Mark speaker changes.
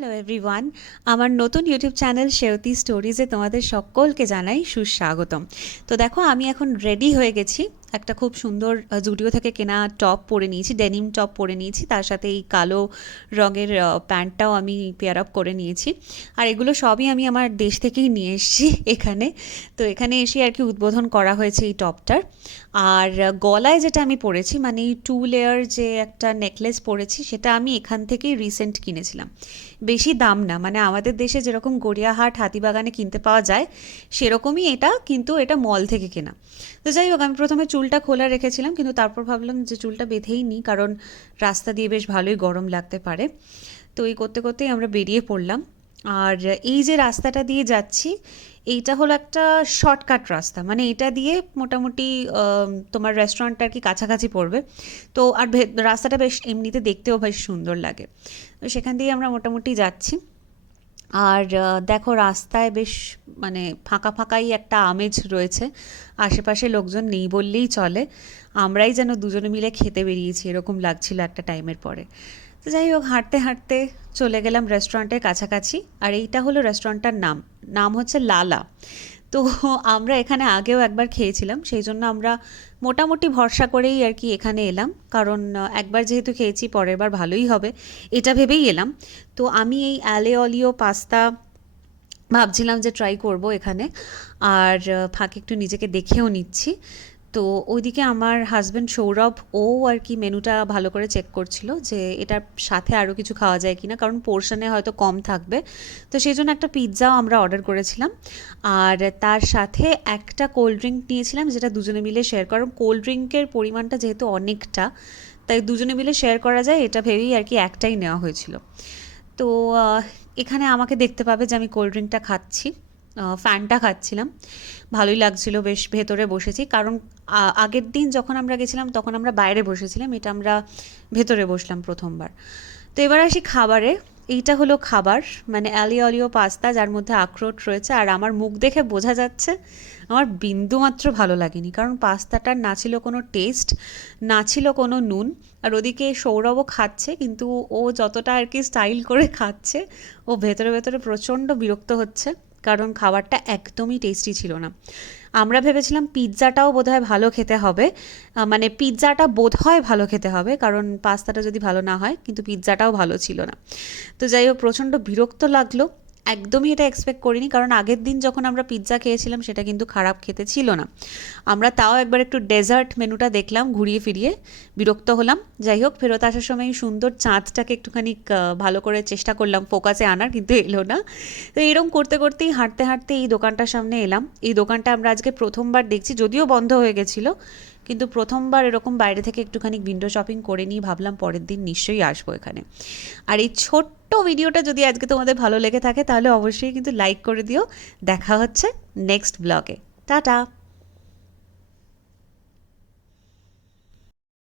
Speaker 1: Hello everyone আমার নতুন YouTube channel শেওতি স্টোরিজে তোমাদের সকলকে জানাই সুস্বাগতম। তো দেখো, আমি এখন রেডি হয়ে গেছি একটা খুব সুন্দর জুডিও থেকে কেনা টপ পরে নিয়েছি, ডেনিম টপ পরে নিয়েছি। তার সাথে এই কালো রঙের প্যান্টটাও আমি পেয়ার আপ করে নিয়েছি। আর এগুলো সবই আমি আমার দেশ থেকেই নিয়ে এসেছি এখানে। তো এখানে এসে আর কি উদ্বোধন করা হয়েছে এই টপটার। আর গলায় যেটা আমি পরেছি মানে টু লেয়ার যে একটা নেকলেস পরেছি, সেটা আমি এখান থেকেই রিসেন্ট কিনেছিলাম। বেশি দাম না মানে আমাদের দেশে যেরকম গড়িয়াহাট, হাতিবাগানে কিনতে পাওয়া যায়, সেরকমই এটা, কিন্তু এটা মল থেকে কেনা। তো যাই হোক, আমি প্রথমে চুলটা খোলা রেখেছিলাম, কিন্তু তারপর ভাবলাম যে চুলটা বেঁধেই নিই, কারণ রাস্তা দিয়ে বেশ ভালোই গরম লাগতে পারে। তো এই করতে করতেই আমরা বেরিয়ে পড়লাম। আর এই যে রাস্তাটা দিয়ে যাচ্ছি, এইটা হলো একটা শর্টকাট রাস্তা। মানে এটা দিয়ে মোটামুটি তোমার রেস্টুরেন্টটা আর কি কাছাকাছি পড়বে। তো আর রাস্তাটা বেশ এমনিতে দেখতেও বেশ সুন্দর লাগে। তো সেখান দিয়ে আমরা মোটামুটি যাচ্ছি। আর দেখো রাস্তায় বেশ মানে ফাঁকা ফাঁকাই একটা আমেজ রয়েছে। আশেপাশে লোকজন নেই বললেই চলে। আমরাই যেন দুজনে মিলে খেতে বেরিয়েছি, এরকম লাগছিল একটা টাইমের পরে। তো যাই হোক, হাঁটতে হাঁটতে চলে গেলাম রেস্টুরেন্টের কাছাকাছি। আর এইটা হলো রেস্টুরেন্টটার নাম। নাম হচ্ছে লালা। তো আমরা এখানে আগেও একবার খেয়েছিলাম, সেই জন্য আমরা মোটামুটি ভরসা করেই আর কি এখানে এলাম। কারণ একবার যেহেতু খেয়েছি, পরের বার ভালোই হবে, এটা ভেবেই এলাম। তো আমি এই অ্যালে অলিও পাস্তা ভাবছিলাম যে ট্রাই করব এখানে। আর ফাঁকে একটু নিজেকে দেখেও নিচ্ছি। তো ওইদিকে আমার হাজব্যান্ড সৌরভ, ও আর কি মেনুটা ভালো করে চেক করছিল যে এটার সাথে আরও কিছু খাওয়া যায় কি না কারণ পোর্শনে হয়তো কম থাকবে। তো সেই জন্য একটা পিৎজাও আমরা অর্ডার করেছিলাম। আর তার সাথে একটা কোল্ড ড্রিঙ্ক নিয়েছিলাম যেটা দুজনে মিলে শেয়ার কারণ কোল্ড ড্রিঙ্কের পরিমাণটা যেহেতু অনেকটা, তাই দুজনে মিলে শেয়ার করা যায়, এটা ভেবেই আর কি একটাই নেওয়া হয়েছিল। তো এখানে আমাকে দেখতে পাবে যে আমি কোল্ড ড্রিঙ্কটা খাচ্ছি। ফ্যানটা খাচ্ছিলাম। ভালোই লাগছিল, বেশ ভেতরে বসেছি। কারণ আগের দিন যখন আমরা গেছিলাম, তখন আমরা বাইরে বসেছিলাম। এটা আমরা ভেতরে বসলাম প্রথমবার। তো এবার আসি খাবারে। এইটা হলো খাবার মানে অ্যালি অলিও পাস্তা, যার মধ্যে আখরোট রয়েছে। আর আমার মুখ দেখে বোঝা যাচ্ছে, আমার বিন্দুমাত্র ভালো লাগেনি। কারণ পাস্তাটার না ছিল কোনো টেস্ট না ছিল কোনো নুন। আর ওদিকে সৌরভও খাচ্ছে, কিন্তু ও যতটা আর কি স্টাইল করে খাচ্ছে, ও ভেতরে ভেতরে প্রচণ্ড বিরক্ত হচ্ছে। কারণ খাবারটা একদমই টেস্টি ছিল না। আমরা ভেবেছিলাম পিৎজাটাও বোধহয় ভালো খেতে হবে। মানে পিৎজাটা বোধ হয় ভালো খেতে হবে, কারণ পাস্তাটা যদি ভালো না হয়, কিন্তু পিৎজাটাও ভালো ছিল না। তো যাই হোক, প্রচণ্ড বিরক্ত লাগল। একদমই এটা এক্সপেক্ট করিনি। কারণ আগের দিন যখন আমরা পিৎজা খেয়েছিলাম, সেটা কিন্তু খারাপ খেতে ছিল না। আমরা তাও একবার একটু ডেজার্ট মেনুটা দেখলাম, ঘুরিয়ে ফিরিয়ে বিরক্ত হলাম। যাই হোক, ফেরত আসার সময় সুন্দর চাঁদটাকে একটুখানি ভালো করে চেষ্টা করলাম ফোকাসে আনার, কিন্তু এলো না। তো এরকম করতে করতেই হাঁটতে হাঁটতে এই দোকানটার সামনে এলাম। এই দোকানটা আমরা আজকে প্রথমবার দেখছি, যদিও বন্ধ হয়ে গেছিল। কিন্তু প্রথমবার এরকম বাইরে থেকে একটুখানি উইন্ডো শপিং করে নিয়ে ভাবলাম পরের দিন নিশ্চয়ই আসব এখানে। আর এই ছোট্ট ভিডিওটা যদি আজকে তোমাদের ভালো লেগে থাকে, তাহলে অবশ্যই কিন্তু লাইক করে দিও। দেখা হচ্ছে নেক্সট ব্লগে টাটা!